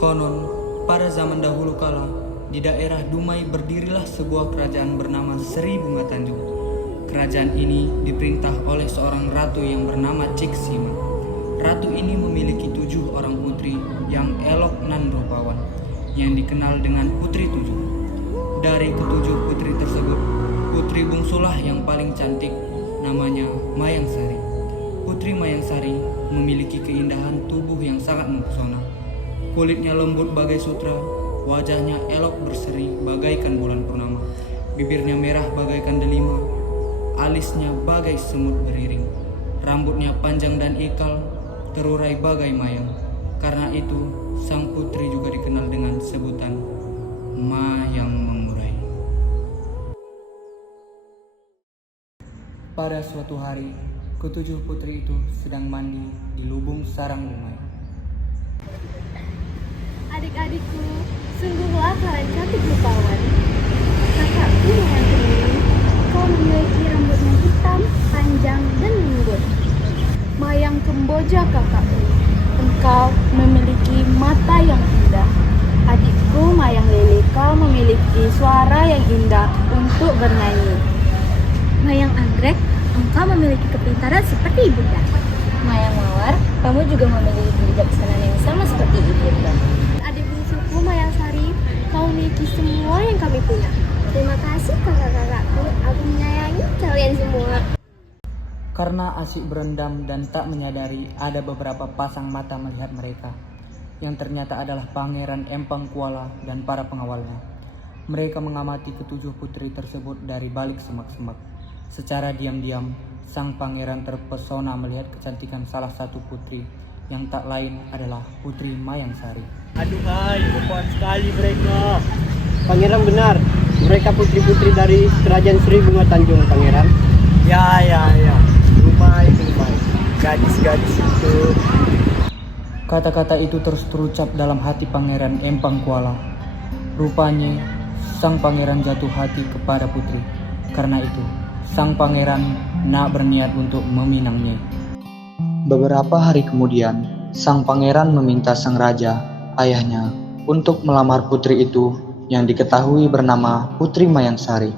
Konon, pada zaman dahulu kala, di daerah Dumai berdirilah sebuah kerajaan bernama Sri Bunga Tanjung. Kerajaan ini diperintah oleh seorang ratu yang bernama Ciksima. Ratu ini memiliki 7 orang putri yang elok nan rupawan, yang dikenal dengan Putri Tujuh. Dari ketujuh putri tersebut, putri bungsulah yang paling cantik, namanya Mayang Sari. Putri Mayang Sari memiliki keindahan tubuh yang sangat mempesona. Kulitnya lembut bagai sutra, wajahnya elok berseri bagaikan bulan purnama, bibirnya merah bagaikan delima, alisnya bagai semut beriring, rambutnya panjang dan ikal, terurai bagai mayang. Karena itu, sang putri juga dikenal dengan sebutan Mayang Mengurai. Pada suatu hari, ketujuh putri itu sedang mandi di lubung sarang Dumai. Adik-adikku, sungguhlah kalian cantik rupawan. Kakakku yang kediri, kau memiliki rambutnya hitam, panjang, dan lembut. Mayang Kemboja kakakku, engkau memiliki mata yang indah. Adikku Mayang Lili, kau memiliki suara yang indah untuk bernyanyi. Mayang Anggrek, engkau memiliki kepintaran seperti ibunda. Mayang Mawar, kamu juga memiliki kebijaksanaan yang sama seperti ibunda. Adik bungsuku Mayang Sari, kau memiliki semua yang kami punya. Terima kasih kakak-kakakku, aku menyayangi kalian semua. Karena asyik berendam dan tak menyadari ada beberapa pasang mata melihat mereka, yang ternyata adalah Pangeran Empang Kuala dan para pengawalnya. Mereka mengamati ketujuh putri tersebut dari balik semak-semak. Secara diam-diam, sang pangeran terpesona melihat kecantikan salah satu putri, yang tak lain adalah Putri Mayang Sari. Aduhai, rupawan sekali mereka. Pangeran benar, mereka putri-putri dari kerajaan Sri Bunga Tanjung, Pangeran. Ya. Dumai. Gadis-gadis itu. Kata-kata itu terus terucap dalam hati Pangeran Empang Kuala. Rupanya, sang pangeran jatuh hati kepada putri. Karena itu, sang pangeran nak berniat untuk meminangnya. Beberapa hari kemudian, sang pangeran meminta sang raja, ayahnya, untuk melamar putri itu yang diketahui bernama Putri Mayang Sari.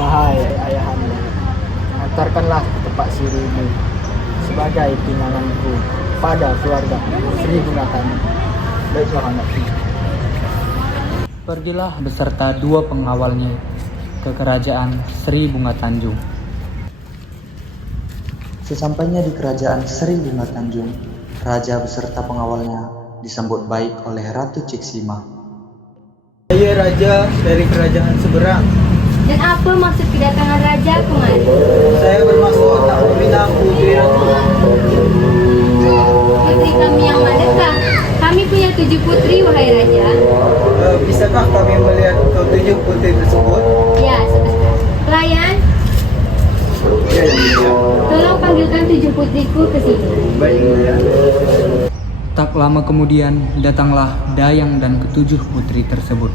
Wahai ayahanda, antarkanlah ke tempat sirimu sebagai pinanganku pada keluarga Sri Bunga Tanjung. Baiklah anakku. Pergilah beserta 2 pengawalnya ke kerajaan Sri Bunga Tanjung. Sesampainya di kerajaan Sri Bunga Tanjung, raja beserta pengawalnya disambut baik oleh Ratu Ciksima. Saya raja dari kerajaan seberang. Dan apa maksud kedatangan raja kemari? Saya bermaksud nak meminang putri ratu. Putri kami yang manakah? Kami punya 7 putri, wahai raja. Bisakah kami melihat ke-7 putri tersebut? Ya, sebentar. Pelayan, Ya. tolong panggilkan 7 putriku ke sini. Baik, ya. Tak lama kemudian datanglah Dayang dan ke-7 putri tersebut.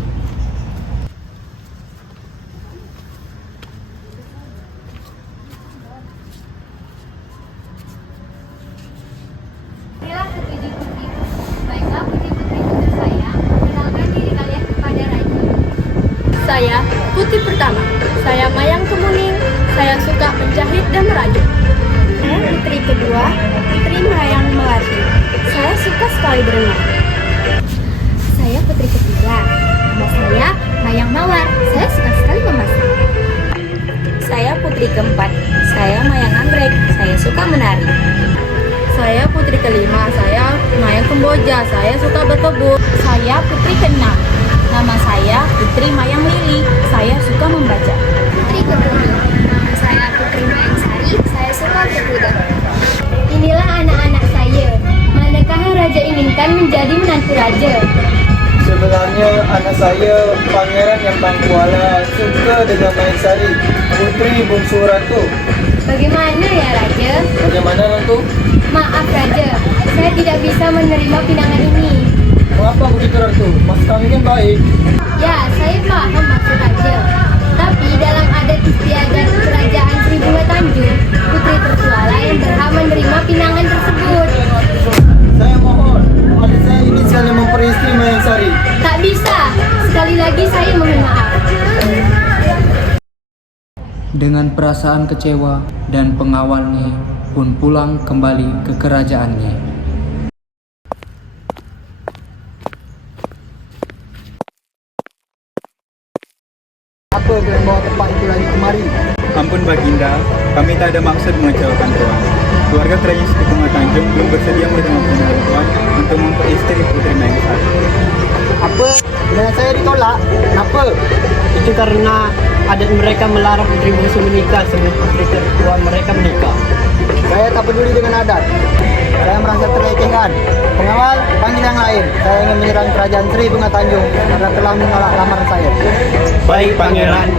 Inilah ke-7 putriku. Baiklah putri-putri tersayang, kenalkan diri kalian kepada raja. Saya putri pertama, saya Mayang Kemuning, saya suka menjahit dan merajut. Saya putri kedua, Putri Mayang Melati, saya suka sekali berenang. Saya putri ketiga. Nama saya Mayang Mawar. Saya suka sekali memasak. Saya putri keempat. Saya Mayang Anggrek. Saya suka menari. Saya putri kelima, saya Mayang Kemboja, saya suka berkebun. Saya putri keenam, nama saya Putri Mayang Lili, saya suka membaca. Putri ketujuh. Nama saya Putri Mayang Sari. Saya suka berkuda. Inilah anak-anak saya. Manakah yang raja inginkan menjadi menantu raja? Sebenarnya anak saya Pangeran Empang Kuala suka dengan Mayang Sari, putri bungsu ratu. Bagaimana ya raja? Bagaimana ratu? Maaf raja, saya tidak bisa menerima pinangan ini. Mengapa begitu ratu? Mas kami kan baik. Ya, saya paham maksud raja. Tapi dalam adat istiadat kerajaan Sri Bunga Tanjung, putri tertualah yang berhak menerima pinangan tersebut. Saya mohon, adik saya ingin sekali memperistri Mayang Saya mohon maaf. Dengan perasaan kecewa dan pengawalnya pun pulang kembali ke kerajaannya. Apa yang bawa tempat itu lagi kemari? Ampun Baginda, kami tak ada maksud mengecewakan Tuan. Keluarga kerajaan Sri Bunga Tanjung belum bersedia menerima permintaan Tuan untuk memperistri Putri Mengsar. Apa? Bila saya ditolak? Kenapa? Itu karena adat mereka melarang putri bungsu menikah sebelum putri tertua mereka menikah. Saya tak peduli dengan adat. Saya merasa terlecehkan. Pengawal, panggil yang lain. Saya ingin menyerang kerajaan Sri Bunga Tanjung karena telah menolak lamaran saya. Baik, Pangeran.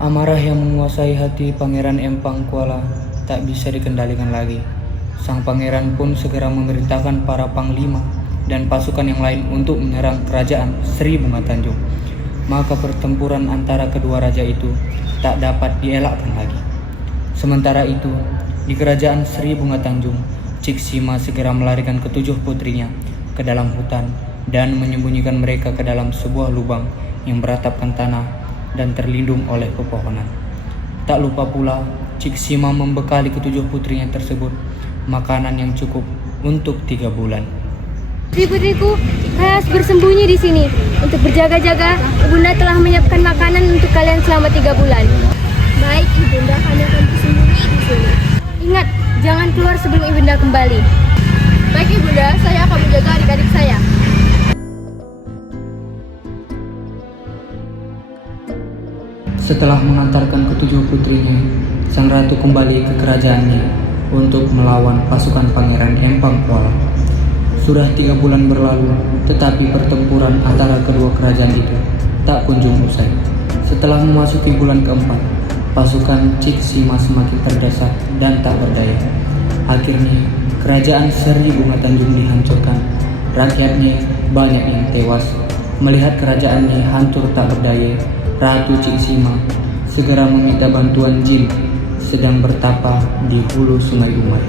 Amarah yang menguasai hati Pangeran Empang Kuala tak bisa dikendalikan lagi. Sang pangeran pun segera memerintahkan para panglima dan pasukan yang lain untuk menyerang kerajaan Sri Bunga Tanjung. Maka pertempuran antara kedua raja itu tak dapat dielakkan lagi. Sementara itu, di kerajaan Sri Bunga Tanjung, Ciksima segera melarikan ketujuh putrinya ke dalam hutan dan menyembunyikan mereka ke dalam sebuah lubang yang beratapkan tanah dan terlindung oleh pepohonan. Tak lupa pula, Ciksima membekali ketujuh putrinya tersebut makanan yang cukup untuk 3 bulan. Putri-putriku, kalian harus bersembunyi di sini. Untuk berjaga-jaga, Ibunda telah menyiapkan makanan untuk kalian selama 3 bulan. Baik, Ibunda, kami akan bersembunyi di sini. Ingat, jangan keluar sebelum Ibunda kembali. Baik, Ibunda, saya akan menjaga adik-adik saya. Setelah mengantarkan ketujuh putrinya, sang ratu kembali ke kerajaannya untuk melawan pasukan Pangeran Empang Kuala. Sudah 3 bulan berlalu, tetapi pertempuran antara kedua kerajaan itu tak kunjung usai. Setelah memasuki bulan keempat, pasukan Ciksima semakin terdesak dan tak berdaya. Akhirnya, kerajaan Sri Bunga Tanjung dihancurkan. Rakyatnya banyak yang tewas. Melihat kerajaannya hancur tak berdaya, Ratu Ciksima segera meminta bantuan jin sedang bertapa di hulu Sungai Umai.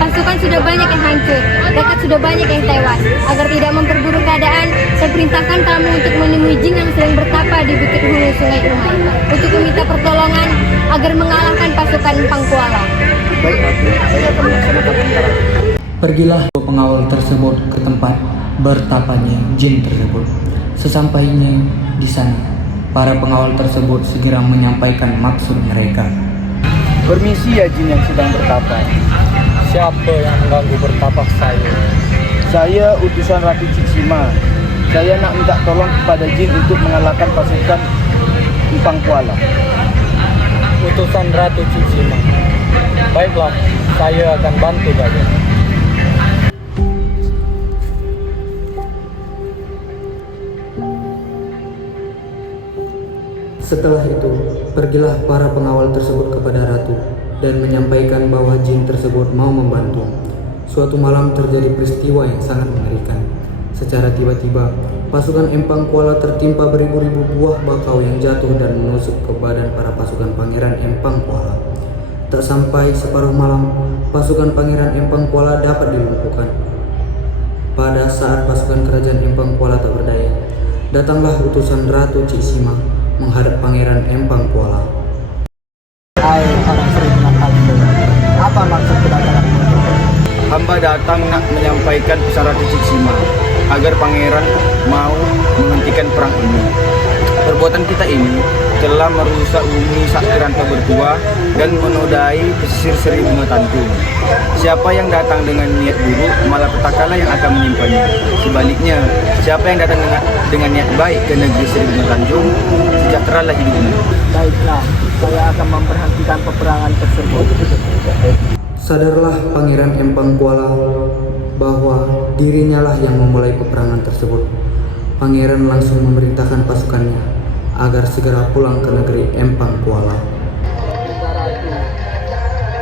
Pasukan sudah banyak yang hancur, rakyat sudah banyak yang tewas. Agar tidak memperburuk keadaan, saya perintahkan kamu untuk menemui jin yang sedang bertapa di bukit hulu Sungai Umai untuk meminta pertolongan agar mengalahkan pasukan Empang Kuala. Baik, Ratu. Saya akan melaksanakan perintah. Pergilah pengawal tersebut ke tempat bertapanya jin tersebut. Sesampainya di sana, para pengawal tersebut segera menyampaikan maksud mereka. Permisi ya jin yang sedang bertapa. Siapa yang mengganggu bertapak saya? Saya utusan Ratu Ciksima. Saya nak minta tolong kepada jin untuk mengalahkan pasukan Empang Kuala. Utusan Ratu Ciksima. Baiklah, saya akan bantu kalian. Setelah itu, pergilah para pengawal tersebut kepada ratu dan menyampaikan bahwa jin tersebut mau membantu. Suatu malam terjadi peristiwa yang sangat mengerikan. Secara tiba-tiba, pasukan Empang Kuala tertimpa beribu-ribu buah bakau yang jatuh dan menusuk ke badan para pasukan Pangeran Empang Kuala. Tak sampai separuh malam, pasukan Pangeran Empang Kuala dapat dilumpuhkan. Pada saat pasukan kerajaan Empang Kuala tak berdaya, datanglah utusan Ratu Ciksima menghadap Pangeran Empang Kuala. Hai orang Sri Bunga Tanjung, apa maksud kedatanganmu? Hamba datang nak menyampaikan pesan Ratu Ciksima agar pangeran mau menghentikan perang ini. Perbuatan kita ini telah merusak bumi Sakiranta bertua dan menodai pesisir Sri Bunga Tanjung. Siapa yang datang dengan niat buruk, malah petakalah yang akan menyimpannya. Sebaliknya, siapa yang datang dengan niat baik ke negeri Sri Bunga Tanjung, sejahteralah hidupnya. Baiklah, saya akan memberhentikan peperangan tersebut. Sadarlah Pangeran Empang Kuala bahwa dirinya lah yang memulai peperangan tersebut. Pangeran langsung memerintahkan pasukannya agar segera pulang ke negeri Empang Kuala.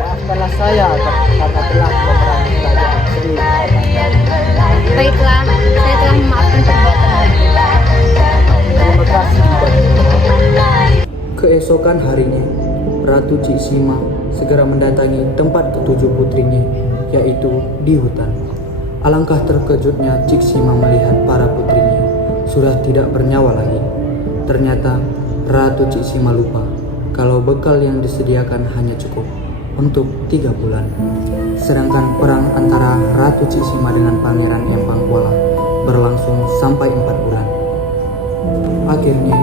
Maafkanlah saya karena telah memerangi kerajaan Sri Bunga Tanjung. Baiklah, saya telah memaafkan perbuatan. Terima kasih, Baginda. Keesokan harinya, Ratu Ciksima segera mendatangi tempat ketujuh putrinya yaitu di hutan. Alangkah terkejutnya Cik Sima melihat para putrinya sudah tidak bernyawa lagi. Ternyata Ratu Cik Sima lupa kalau bekal yang disediakan hanya cukup untuk 3 bulan. Sedangkan perang antara Ratu Cik Sima dengan Pangeran Empang Kuala berlangsung sampai 4 bulan. Akhirnya,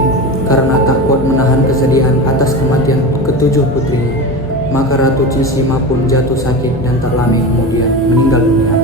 karena tak kuat menahan kesedihan atas kematian ketujuh putrinya, maka Ratu Cik Sima pun jatuh sakit dan tak lama kemudian meninggal dunia.